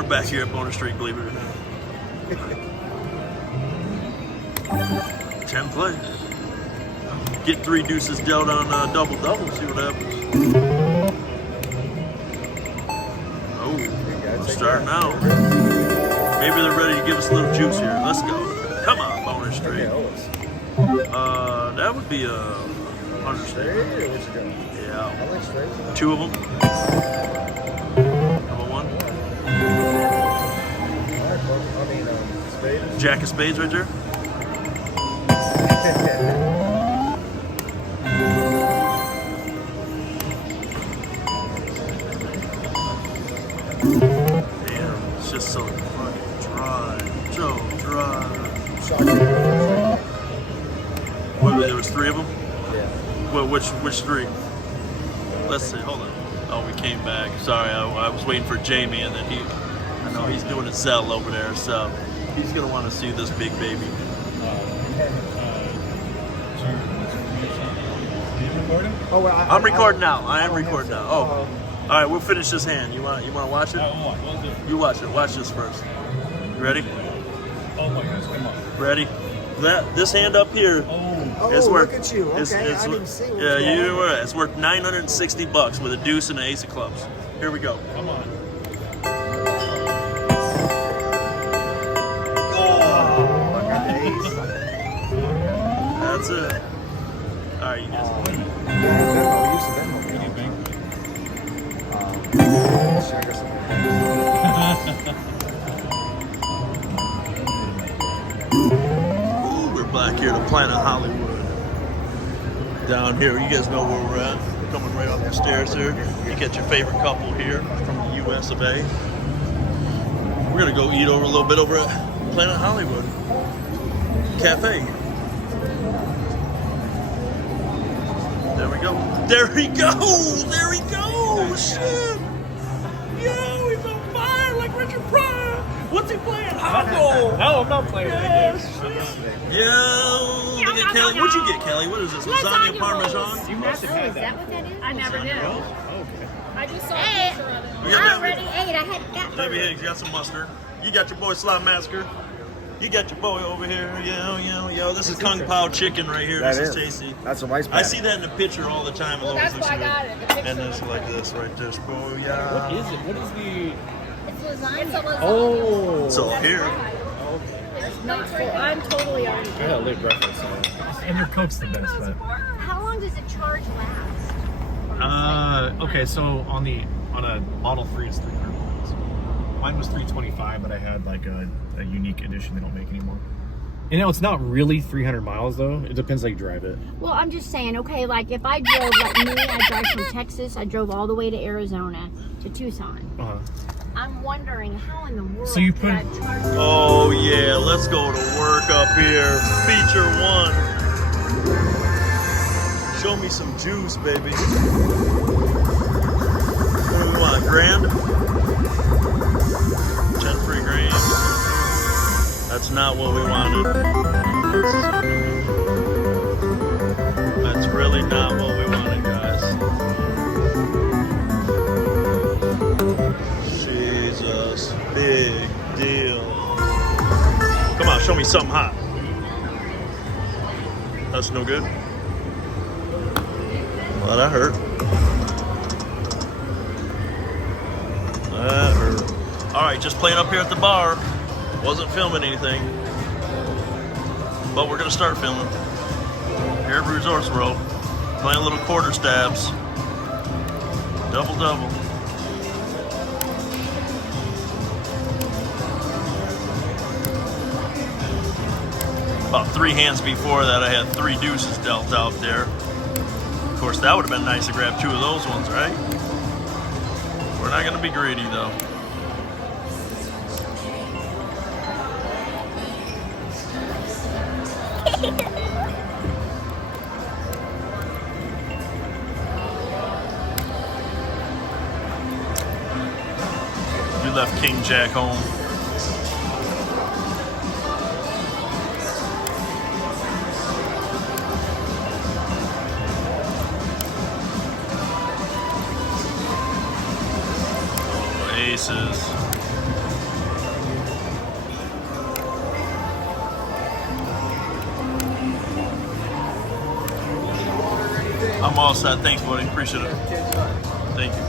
We're back here at Bonus Street, believe it or not. 10 play. Get 3 deuces dealt on double-double, see what happens. Oh, we'll start now. Maybe they're ready to give us a little juice here. Let's go. Come on, Bonus Street. That would be a understatement. Yeah. 2 of them. Number 1. Jack of spades right there. Damn, it's just so fucking dry. So dry. What, there was 3 of them? Yeah. Well, which 3? Let's see, hold on. Oh, we came back. Sorry, I was waiting for Jamie, and then I know he's doing a Zell over there, so he's gonna want to see this big baby. Oh, well, I'm recording now. I am recording now. Oh, all right. We'll finish this hand. You want to watch it? You watch it. Watch this first. You ready? Oh my gosh, come on. Ready? This hand up here. Oh, it's worth, look at you. Okay, I didn't see what yeah, you were. It's worth $960 with a deuce and an ace of clubs. Here we go. Come on. That's it. All right, you guys. We're back here to Planet Hollywood. Down here, you guys know where we're at. We're coming right up the stairs here. You get your favorite couple here from the US of A. We're gonna go eat over a little bit over at Planet Hollywood Cafe. There we go. There he goes! There he goes! Shit! Yo, he's on fire like Richard Pryor! What's he playing? Hoggle! No, I'm not playing that game. Yo, look at Kelly. What'd you get, Kelly? What is this? Lasagna Parmesan? You must have had Is that what that is? I never did. Okay. I just saw a Hey, picture of it. We got I that- already ate. I had got Maybe you got some mustard. You got your boy Slot Massacre. You got your boy over here. Yo. This is Kung Pao chicken right here. That This is. is tasty. That's a rice I patty. see that in the picture all the time. It Well, always that's looks why I good. got it. The picture. And it's like this right there. What Booyah. is it? What is the... It's lasagna. It's a lasagna. Oh. It's all here. It's not full. I'm totally on. I had a late breakfast, so... And your Coke's the best, but... How long does it charge last? Okay, so on a Model 3 it's 300 miles. Mine was 325, but I had like a unique edition they don't make anymore. You know, it's not really 300 miles though. It depends how you drive it. Well, I'm just saying, okay, like if I drove, like me, I drive from Texas, I drove all the way to Arizona to Tucson. Uh-huh. I'm wondering how in the world So you could I put- charge Oh yeah, let's go to work up here. Feature 1. Show me some juice, baby. What do we want? Grand? 10 free grams. That's not what we wanted. That's really not what we wanted, guys. Jesus, big deal. Come on, show me something hot. That's no good. Well, that hurt. That hurt. All right, just playing up here at the bar. Wasn't filming anything, but we're gonna start filming. Here at Resorts World, playing little quarter stabs. Double. About 3 hands before that, I had 3 deuces dealt out there. Of course, that would have been nice to grab 2 of those ones, right? We're not gonna be greedy though. You left King Jack home. Aces. I'm all set. Thanks, buddy. Appreciate it. Thank you.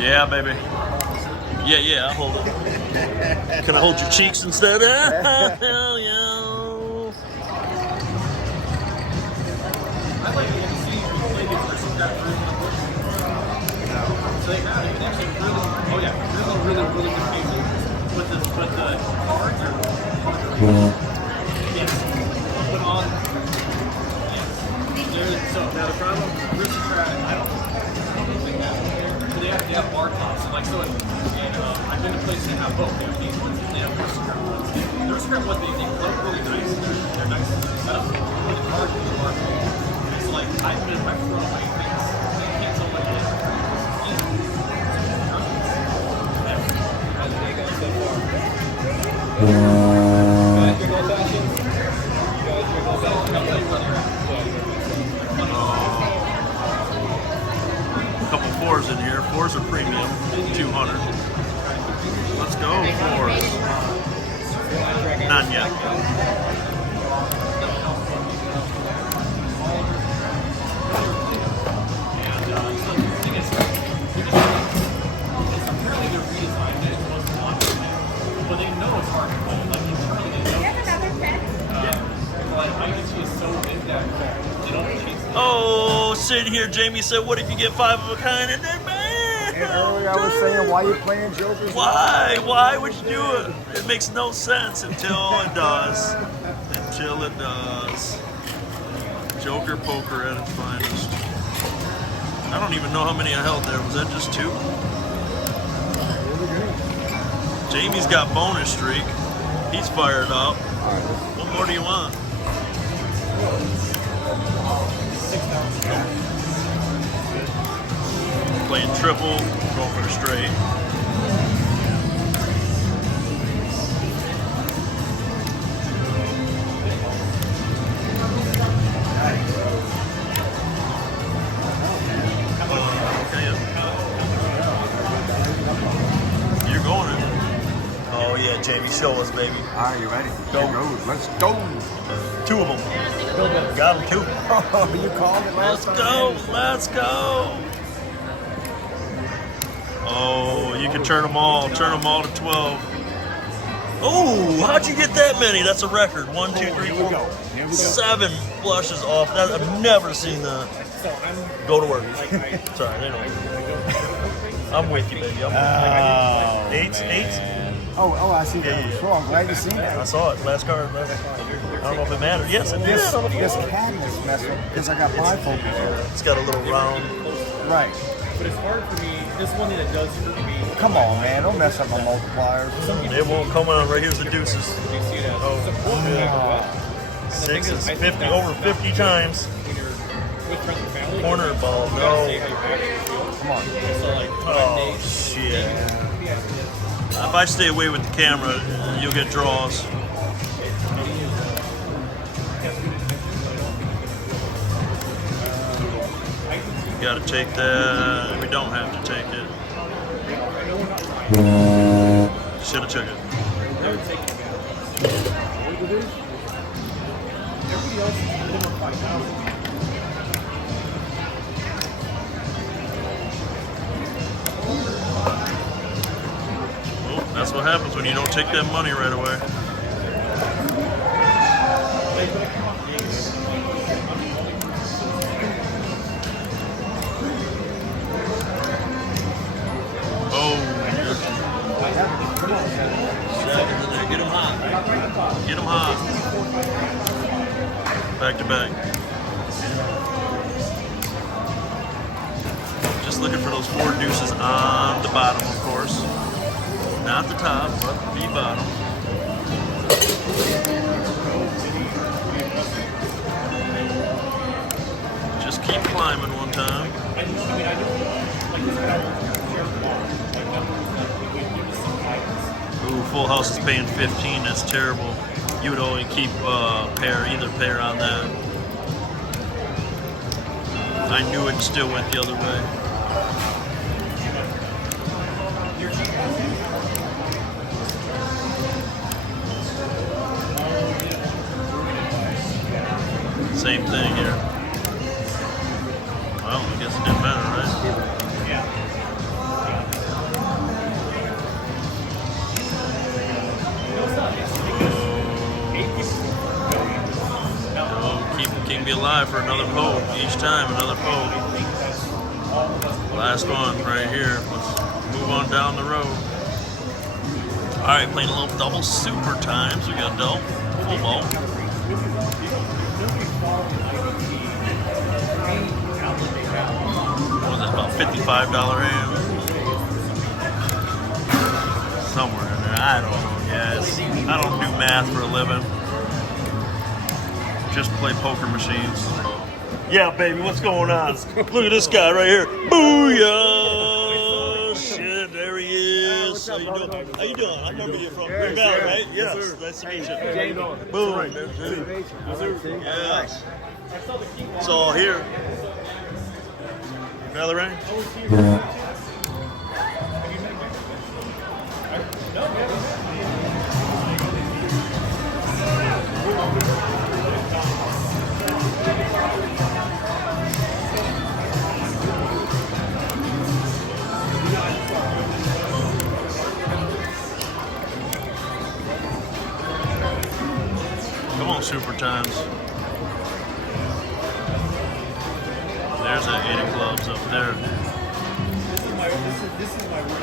Yeah, baby. Yeah, I'll hold it. Can I hold your cheeks instead? Hell yeah. Really good people. But the cards are yes. Put on yes. So now the problem aristocrat, I don't think that. So they have bar tops. So like so in I've been to places that have both. They have these ones and they have aristocrat ones. The aristocrat ones they look really nice. They're nice setup. But the cards are the bar. So like I've been if I throw away things, you can't tell what it is. A couple fours in here. Fours are premium, 200. Let's go, fours. None yet. But they know it's hard to play. Like internally, they know. But IDT is so in depth. They don't chase. Oh, sitting here, Jamie said, what if you get 5 of a kind and they're bad? And earlier I was saying, why you playing jokers? Why? Why would you do it? It makes no sense until it does. Until it does. Joker poker at its finest. I don't even know how many I held there. Was that just 2? Jamie's got bonus streak. He's fired up. What more do you want? Playing triple, going for the straight. Okay. You're going in. Oh yeah, Jamie, show us, baby. All right, you ready? Go. Let's go. 2 of them. Got them 2. Oh, you called it last time. Let's go. Oh, you can turn them all to 12. Oh, how'd you get that many? That's a record. 1, 2, 3, 4, 7 flushes off. I've never seen that. Go to work. Sorry, they don't. I'm with you, baby. I'm with you. Eights. Oh, I see that. Yeah. Sure, I'm glad you seen that. I saw it. Last card. I don't know if it mattered. Yes, it did. This cabinet's messing because I got bifocals here. It's got a little round. Right. But it's hard for me. This one thing that does for me. Come on, man. Don't mess up my multipliers. It won't come on. Right here's the deuces. You see that? Oh, Yeah. 6 is 50 over 50 times. When you're with friends and family. Corner ball. You gotta No. say how you actually feel. Come on. So like. Oh shit. If I stay away with the camera, you'll get draws. You gotta take that. We don't have to take it. Should have took it. Well, that's what happens when you don't take that money right away. Oh, sevens in there. Get them hot. Get them hot. Back to back. looking for those 4 deuces on the bottom, of course. Not the top, but the bottom. Just keep climbing one time. Ooh, full house is paying 15. That's terrible. You would only keep either pair on that. I knew it still went the other way. Same thing here. Well, I guess it didn't matter, right? Keep King be alive for another poke. Each time, another poke. Last one right here. Let's move on down the road. Alright, playing a little double super times. We got double, full ball. What was that, about $55 hand? Somewhere in there. I don't know, yes. I don't do math for a living. Just play poker machines. Yeah, baby, what's going on? Look at this guy right here. Booyah! Shit, there he is. How you doing? How you doing? I remember you from Green Valley, right? Yes. Nice to meet you. Boom. Yes. It's all here. Another ring? Come on, super times. There's that 80 clubs up there. This is my work.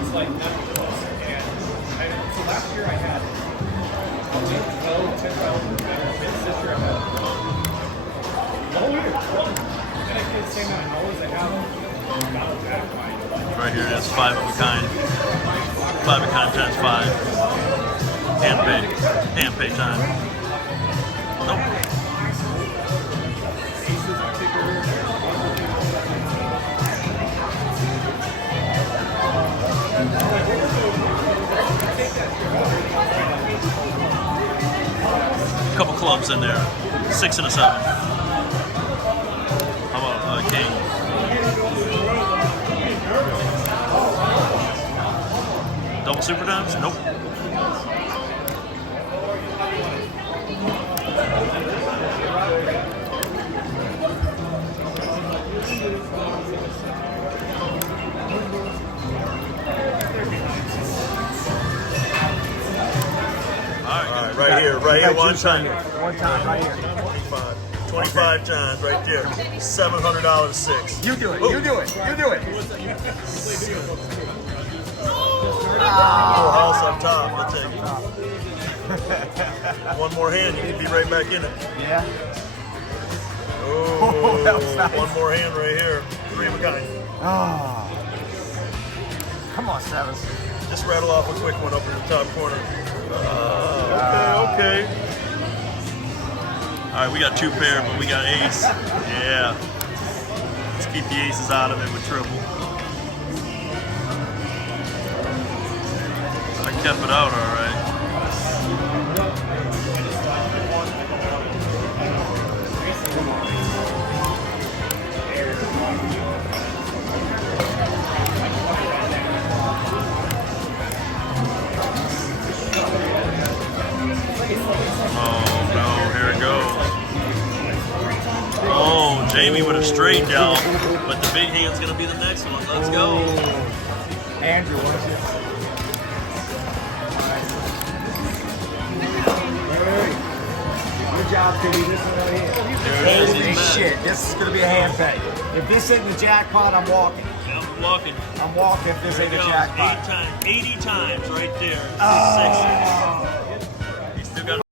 It's like none of us. And so last year I had 12, 10,000. This year I had the whole year. And I did the same amount of dollars I have. Right here, that's 5 of a kind. 5 of a kind times 5. Hand pay. Hand pay time. Nope. Couple clubs in there. 6 and a 7. How about king? Double super times? Nope. Right here, one time. One time, right here. 25 times, right there. $700 6. You do it, you do it, you do it. Full house up top, I'll take it. One more hand, you can be right back in it. Yeah. Oh, that was nice. One more hand right here. 3 of a kind. Oh. Come on, Sevens. Just rattle off a quick one up in the top corner. Okay. All right, we got 2 pair, but we got ace. Yeah. Let's keep the aces out of it with triple. I kept it out all right. Jamie with a straight down, but the big hand's gonna be the next one. Let's go. Andrew, what is it? Good job, Kitty. This one right here. Holy shit, this is gonna be a hand pay. If this ain't the jackpot, I'm walking. Yeah, I'm walking. I'm walking if this ain't the jackpot. 80 times right there. He's still got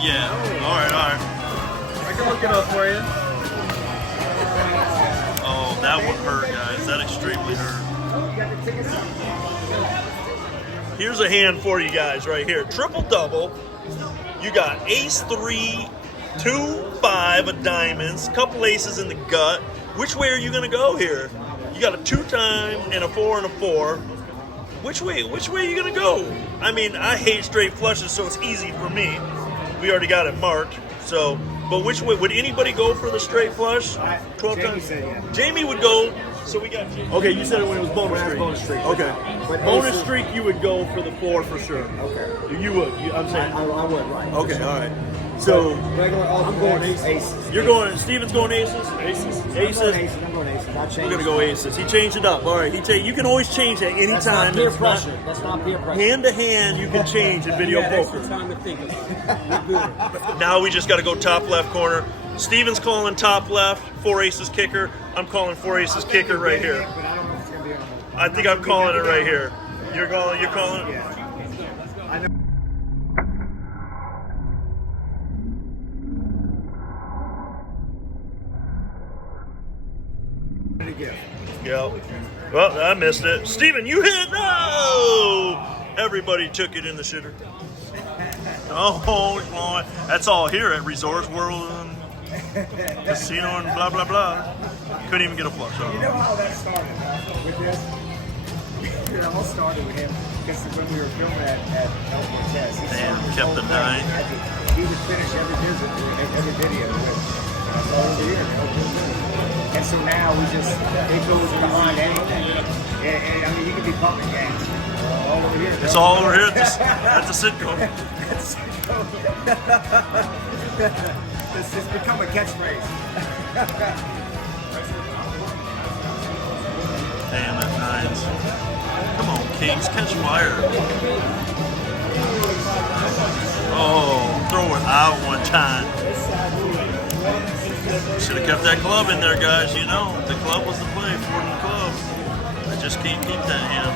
Yeah. All right. I can look it up for you. Oh, that one hurt, guys. That extremely hurt. Here's a hand for you guys right here. Triple double. You got ace 3, 2, 5 of diamonds, couple aces in the gut. Which way are you gonna go here? You got a 2-time and a 4 and a 4. Which way are you gonna go? I mean, I hate straight flushes, so it's easy for me. We already got it marked. So, but which way would anybody go for the straight flush? 12 Jamie times. said yeah. Jamie would go. So we got. Okay, you said it when it was bonus streak. Bonus streak. Okay, But bonus aces- streak, you would go for the 4 for sure. Okay. You would. I'm saying. I would, right. Okay, all right. So Regular, I'm going aces. you're going. Steven's going aces. Aces. I'm Aces. going aces. I'm going aces. I changed. We're gonna go aces. He changed it up. All right. You can always change that That's anytime. not peer It's not- pressure. That's not peer pressure. hand to hand, you can change in video poker. time to think about it. Now we just got to go top left corner. Steven's calling top left, 4 aces kicker. I'm calling 4 aces kicker right here. But I don't know if it's gonna be on the. I think I'm calling it right here. You're calling it? Yeah. I know. Yeah. Well, I missed it. Steven, you hit. No! Everybody took it in the shitter. Oh, Lord. That's all here at Resorts World and Casino and blah, blah, blah. Couldn't even get a flush. You know how that started with this? It all started with him because when we were filming at El Cortez, he Damn, started his kept whole the thing. 9. He would finish every video with over here. And so now it goes behind anything. And, I mean, you can be pumping games all over here. It's all over here at the Sitco. It's become a catchphrase. Damn, that 9s. Come on, Kings, catch fire. Oh, throw it out one time. Should have kept that club in there, guys. You know, the club was the play for the club. I just can't keep that hand.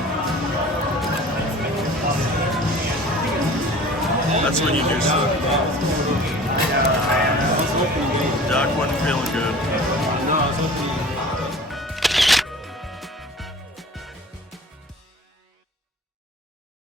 That's when you do something. Doc wasn't feeling good.